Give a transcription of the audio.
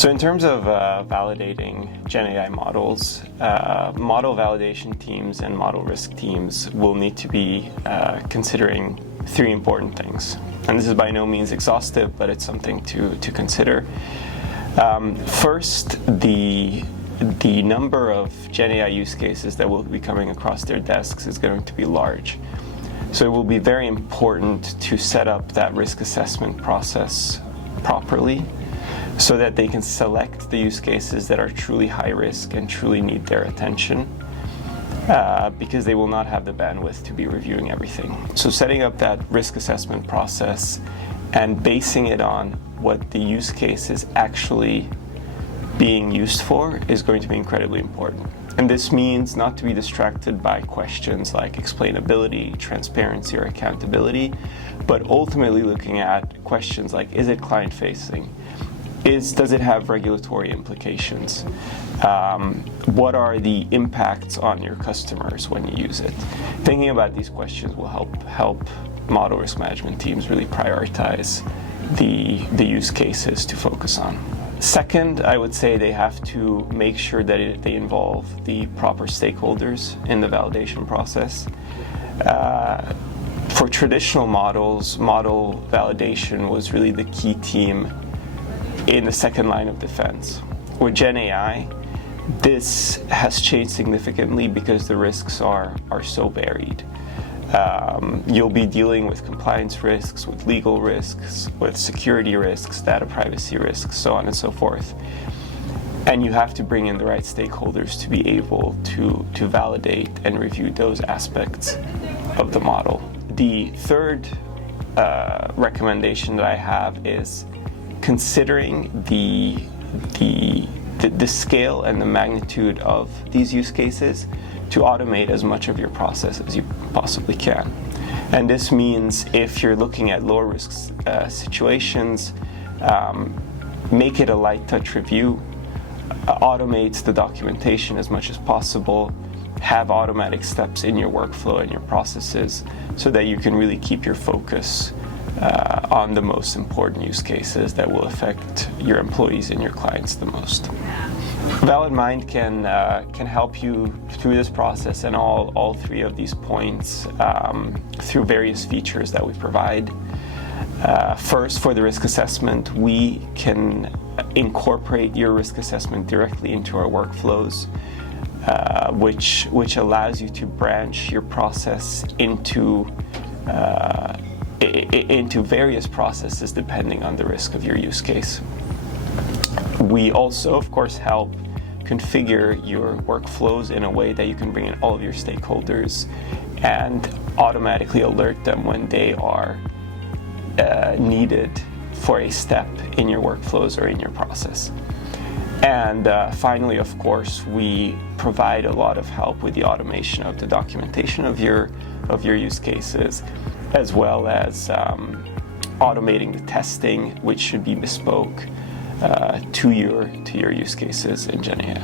So in terms of validating GenAI models, model validation teams and model risk teams will need to be considering three important things. And this is by no means exhaustive, but it's something to consider. First, the number of GenAI use cases that will be coming across their desks is going to be large. So it will be very important to set up that risk assessment process properly so that they can select the use cases that are truly high risk and truly need their attention, because they will not have the bandwidth to be reviewing everything. So setting up that risk assessment process and basing it on what the use case is actually being used for is going to be incredibly important. And this means not to be distracted by questions like explainability, transparency, or accountability, but ultimately looking at questions like, is it client-facing? Does it have regulatory implications? What are the impacts on your customers when you use it? Thinking about these questions will help model risk management teams really prioritize the use cases to focus on. Second, I would say they have to make sure that they involve the proper stakeholders in the validation process. For traditional models, model validation was really the key team in the second line of defense. With GenAI, this has changed significantly because the risks are so varied. You'll be dealing with compliance risks, with legal risks, with security risks, data privacy risks, so on and so forth. And you have to bring in the right stakeholders to be able to validate and review those aspects of the model. The third recommendation that I have is considering the scale and the magnitude of these use cases to automate as much of your process as you possibly can. And this means if you're looking at low risk situations, make it a light touch review, automate the documentation as much as possible, have automatic steps in your workflow and your processes so that you can really keep your focus on the most important use cases that will affect your employees and your clients the most. ValidMind can help you through this process and all three of these points through various features that we provide. First, for the risk assessment, we can incorporate your risk assessment directly into our workflows, which allows you to branch your process into various processes depending on the risk of your use case. We also, of course, help configure your workflows in a way that you can bring in all of your stakeholders and automatically alert them when they are needed for a step in your workflows or in your process. And finally, of course, we provide a lot of help with the automation of the documentation of your use cases, as well as automating the testing, which should be bespoke to your use cases in GenAI.